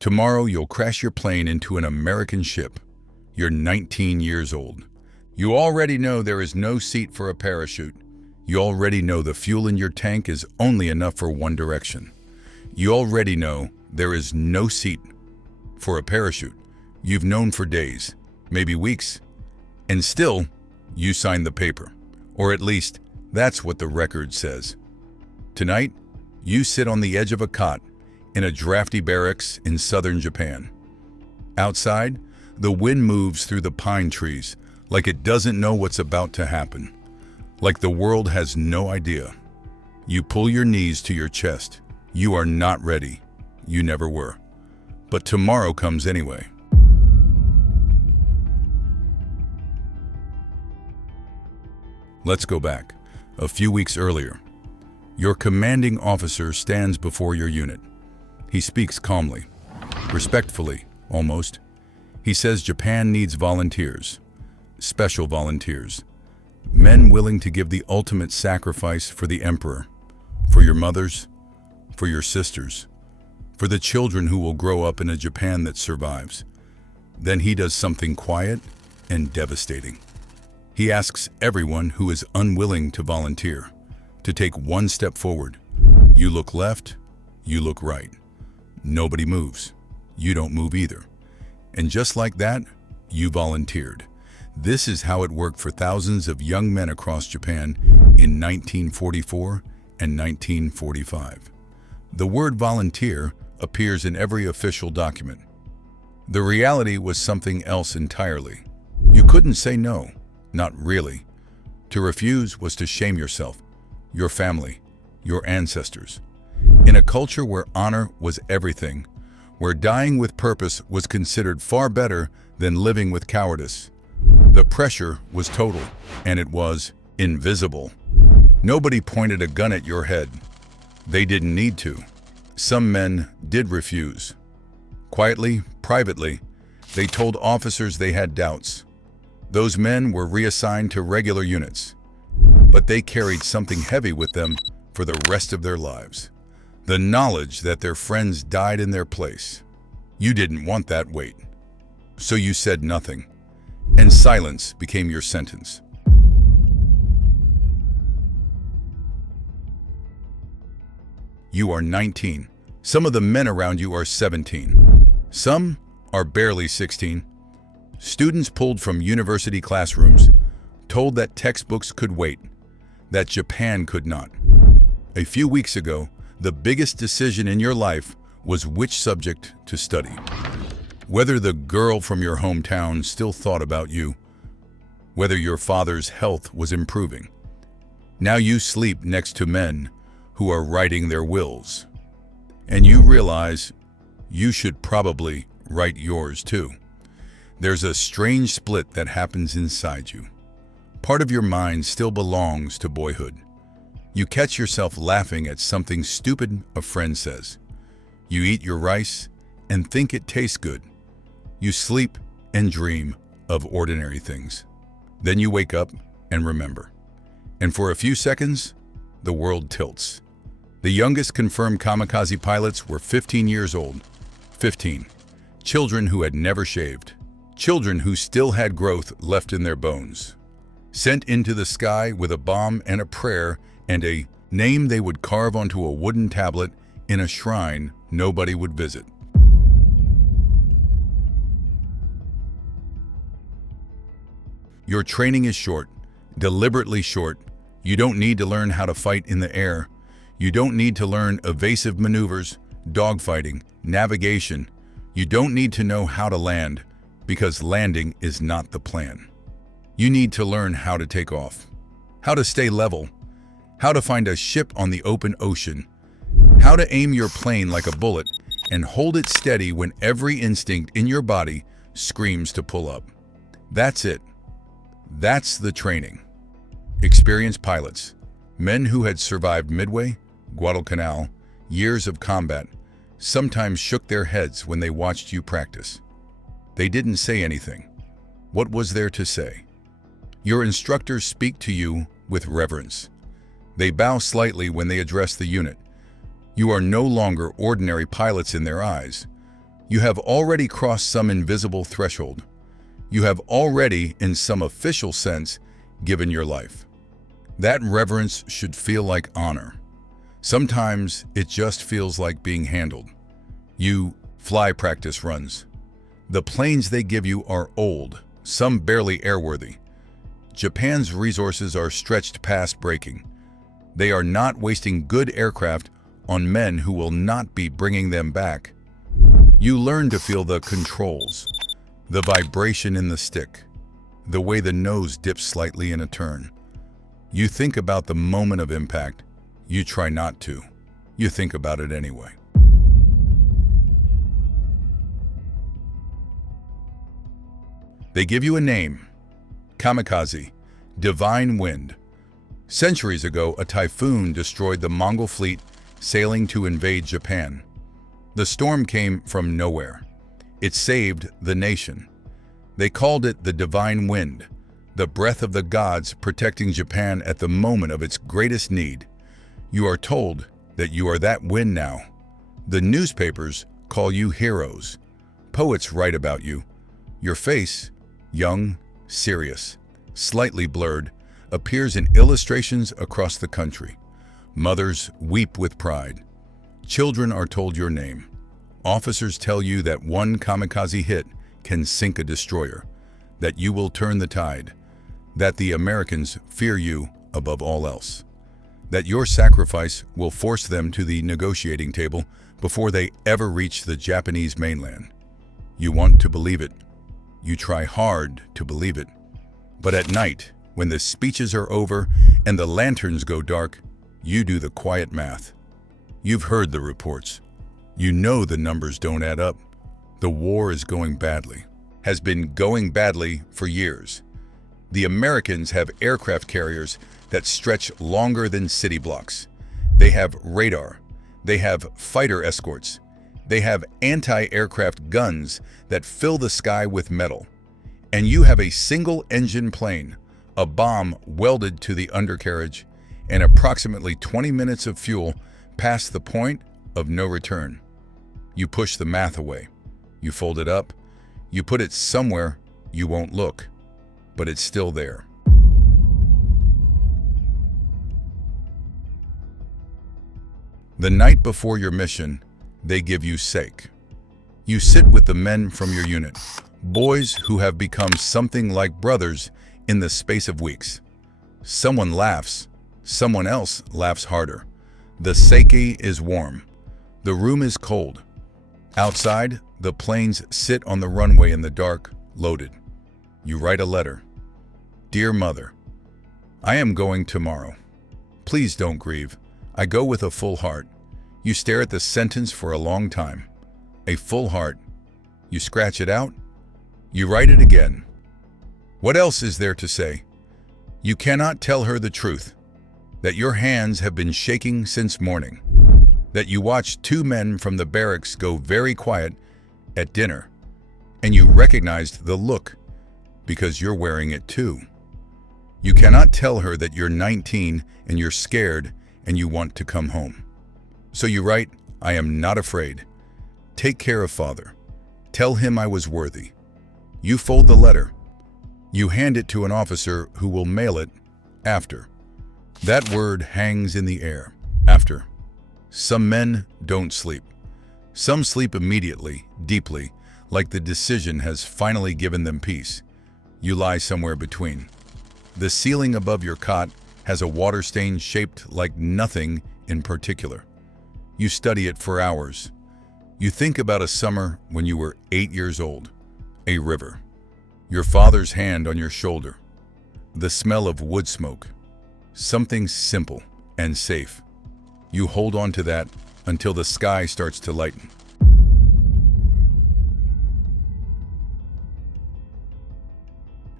Tomorrow you'll crash your plane into an American ship. You're 19 years old. You already know there is no seat for a parachute. You already know the fuel in your tank is only enough for one direction. You already know there is no seat for a parachute. You've known for days, maybe weeks, and still you signed the paper. Or at least that's what the record says. Tonight, you sit on the edge of a cot in a drafty barracks in southern Japan. Outside, the wind moves through the pine trees like it doesn't know what's about to happen, like the world has no idea. You pull your knees to your chest. You are not ready. You never were. But tomorrow comes anyway. Let's go back. A few weeks earlier, your commanding officer stands before your unit. He speaks calmly, respectfully, almost. He says Japan needs volunteers, special volunteers, men willing to give the ultimate sacrifice for the emperor, for your mothers, for your sisters, for the children who will grow up in a Japan that survives. Then he does something quiet and devastating. He asks everyone who is unwilling to volunteer to take one step forward. You look left, you look right. Nobody moves. You don't move either. And just like that, you volunteered. This is how it worked for thousands of young men across Japan in 1944 and 1945. The word volunteer appears in every official document. The reality was something else entirely. You couldn't say no, not really. To refuse was to shame yourself, your family, your ancestors. In a culture where honor was everything, where dying with purpose was considered far better than living with cowardice, the pressure was total, and it was invisible. Nobody pointed a gun at your head. They didn't need to. Some men did refuse. Quietly, privately, they told officers they had doubts. Those men were reassigned to regular units, but they carried something heavy with them for the rest of their lives. The knowledge that their friends died in their place. You didn't want that weight. So you said nothing, and silence became your sentence. You are 19. Some of the men around you are 17. Some are barely 16. Students pulled from university classrooms, told that textbooks could wait, that Japan could not. A few weeks ago, the biggest decision in your life was which subject to study. Whether the girl from your hometown still thought about you, whether your father's health was improving. Now you sleep next to men who are writing their wills, and you realize you should probably write yours too. There's a strange split that happens inside you. Part of your mind still belongs to boyhood. You catch yourself laughing at something stupid a friend says. You eat your rice and think it tastes good. You sleep and dream of ordinary things. Then you wake up and remember. And for a few seconds, the world tilts. The youngest confirmed kamikaze pilots were 15 years old. 15. Children who had never shaved. Children who still had growth left in their bones. Sent into the sky with a bomb and a prayer and a name they would carve onto a wooden tablet in a shrine nobody would visit. Your training is short, deliberately short. You don't need to learn how to fight in the air. You don't need to learn evasive maneuvers, dogfighting, navigation. You don't need to know how to land, because landing is not the plan. You need to learn how to take off, how to stay level, how to find a ship on the open ocean, how to aim your plane like a bullet and hold it steady when every instinct in your body screams to pull up. That's it. That's the training. Experienced pilots, men who had survived Midway, Guadalcanal, years of combat, sometimes shook their heads when they watched you practice. They didn't say anything. What was there to say? Your instructors speak to you with reverence. They bow slightly when they address the unit. You are no longer ordinary pilots in their eyes. You have already crossed some invisible threshold. You have already, in some official sense, given your life. That reverence should feel like honor. Sometimes it just feels like being handled. You fly practice runs. The planes they give you are old, some barely airworthy. Japan's resources are stretched past breaking. They are not wasting good aircraft on men who will not be bringing them back. You learn to feel the controls, the vibration in the stick, the way the nose dips slightly in a turn. You think about the moment of impact. You try not to. You think about it anyway. They give you a name, Kamikaze, divine wind. Centuries ago, a typhoon destroyed the Mongol fleet sailing to invade Japan. The storm came from nowhere. It saved the nation. They called it the divine wind, the breath of the gods protecting Japan at the moment of its greatest need. You are told that you are that wind now. The newspapers call you heroes. Poets write about you. Your face, young, serious, slightly blurred, appears in illustrations across the country. Mothers weep with pride. Children are told your name. Officers tell you that one kamikaze hit can sink a destroyer, that you will turn the tide, that the Americans fear you above all else, that your sacrifice will force them to the negotiating table before they ever reach the Japanese mainland. You want to believe it. You try hard to believe it. But at night, when the speeches are over and the lanterns go dark, you do the quiet math. You've heard the reports. You know the numbers don't add up. The war is going badly, has been going badly for years. The Americans have aircraft carriers that stretch longer than city blocks. They have radar. They have fighter escorts. They have anti-aircraft guns that fill the sky with metal. And you have a single-engine plane, a bomb welded to the undercarriage, and approximately 20 minutes of fuel past the point of no return. You push the math away. You fold it up. You put it somewhere you won't look, but it's still there. The night before your mission, they give you sake. You sit with the men from your unit, boys who have become something like brothers in the space of weeks. Someone laughs. Someone else laughs harder. The sake is warm. The room is cold. Outside, the planes sit on the runway in the dark, loaded. You write a letter. Dear Mother, I am going tomorrow. Please don't grieve. I go with a full heart. You stare at the sentence for a long time. A full heart. You scratch it out. You write it again. What else is there to say? You cannot tell her the truth. That your hands have been shaking since morning. That you watched two men from the barracks go very quiet at dinner. And you recognized the look because you're wearing it too. You cannot tell her that you're 19 and you're scared and you want to come home. So you write, I am not afraid. Take care of Father. Tell him I was worthy. You fold the letter. You hand it to an officer who will mail it after. That word hangs in the air. After. Some men don't sleep. Some sleep immediately, deeply, like the decision has finally given them peace. You lie somewhere between. The ceiling above your cot has a water stain shaped like nothing in particular. You study it for hours. You think about a summer when you were 8 years old. A river. Your father's hand on your shoulder. The smell of wood smoke. Something simple and safe. You hold on to that until the sky starts to lighten.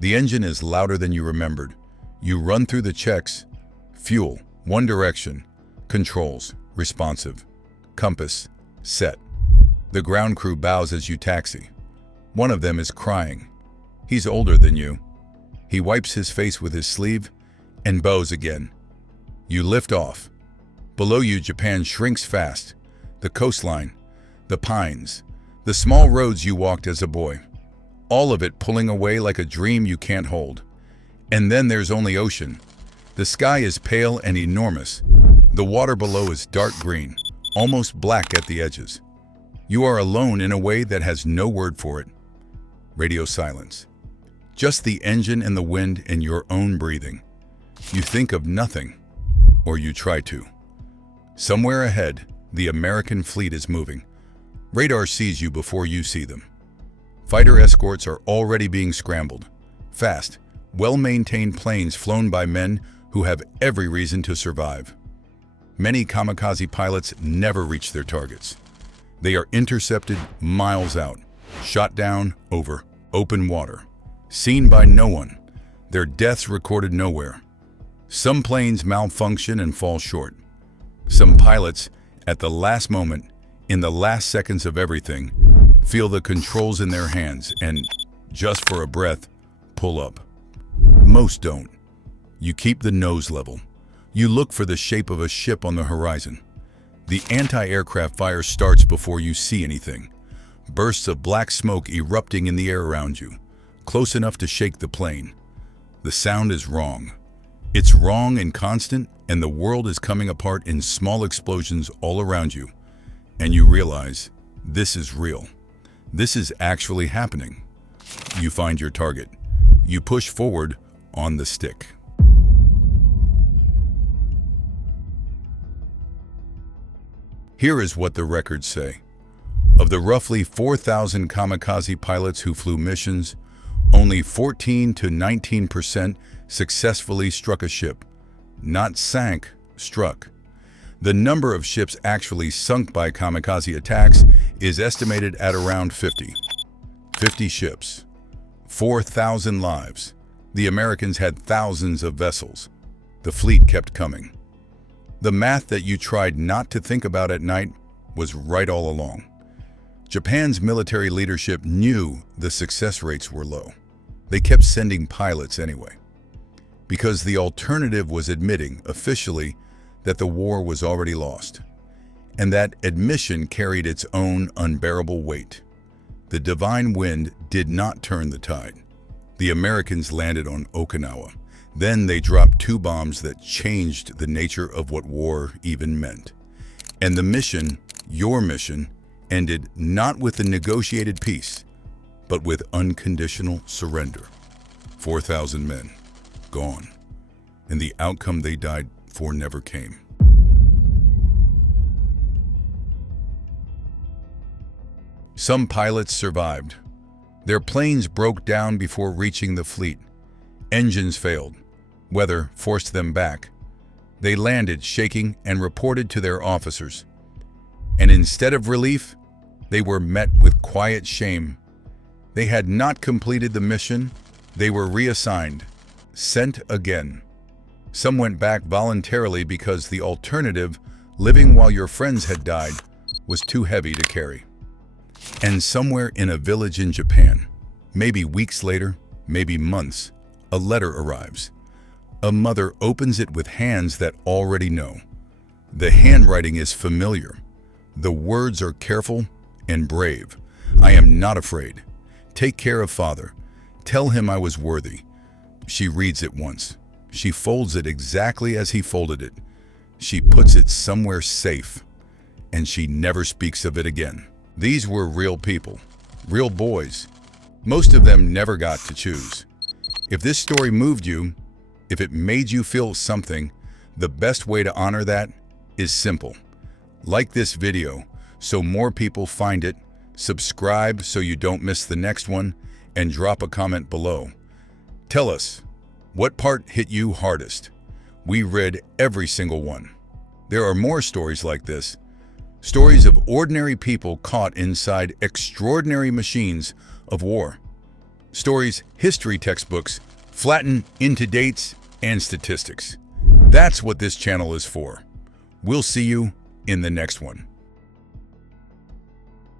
The engine is louder than you remembered. You run through the checks. Fuel, one direction. Controls, responsive. Compass, set. The ground crew bows as you taxi. One of them is crying. He's older than you. He wipes his face with his sleeve and bows again. You lift off. Below you, Japan shrinks fast. The coastline, the pines, The small roads you walked as a boy, all of it pulling away like a dream you can't hold. And then there's only ocean. The sky is pale and enormous. The water below is dark green, almost black at the edges. You are alone in a way that has no word for it. Radio silence. Just the engine and the wind and your own breathing. You think of nothing, or you try to. Somewhere ahead, the American fleet is moving. Radar sees you before you see them. Fighter escorts are already being scrambled. Fast, well-maintained planes flown by men who have every reason to survive. Many kamikaze pilots never reach their targets. They are intercepted miles out, shot down over open water, seen by no one, their deaths recorded nowhere. Some planes malfunction and fall short. Some pilots, at the last moment, in the last seconds of everything, feel the controls in their hands and, just for a breath, pull up. Most don't. You keep the nose level. You look for the shape of a ship on the horizon. The anti-aircraft fire starts before you see anything. Bursts of black smoke erupting in the air around you, close enough to shake the plane. The sound is wrong. It's wrong and constant, and the world is coming apart in small explosions all around you. And you realize, this is real. This is actually happening. You find your target. You push forward on the stick. Here is what the records say. Of the roughly 4,000 kamikaze pilots who flew missions, only 14 to 19% successfully struck a ship. Not sank, struck. The number of ships actually sunk by kamikaze attacks is estimated at around 50. 50 ships. 4,000 lives. The Americans had thousands of vessels. The fleet kept coming. The math that you tried not to think about at night was right all along. Japan's military leadership knew the success rates were low. They kept sending pilots anyway. Because the alternative was admitting, officially, that the war was already lost. And that admission carried its own unbearable weight. The divine wind did not turn the tide. The Americans landed on Okinawa. Then they dropped 2 bombs that changed the nature of what war even meant. And the mission, your mission, ended not with a negotiated peace, but with unconditional surrender. 4,000 men, gone. And the outcome they died for never came. Some pilots survived. Their planes broke down before reaching the fleet. Engines failed. Weather forced them back. They landed shaking and reported to their officers. And instead of relief, they were met with quiet shame. They had not completed the mission. They were reassigned, sent again. Some went back voluntarily because the alternative, living while your friends had died, was too heavy to carry. And somewhere in a village in Japan, maybe weeks later, maybe months, a letter arrives. A mother opens it with hands that already know. The handwriting is familiar. The words are careful and brave. I am not afraid. Take care of father. Tell him I was worthy. She reads it once. She folds it exactly as he folded it. She puts it somewhere safe, and she never speaks of it again. These were real people, real boys. Most of them never got to choose. If this story moved you, if it made you feel something, the best way to honor that is simple. Like this video so more people find it, subscribe so you don't miss the next one, and drop a comment below. Tell us, what part hit you hardest? We read every single one. There are more stories like this. Stories of ordinary people caught inside extraordinary machines of war. Stories history textbooks flatten into dates and statistics. That's what this channel is for. We'll see you in the next one.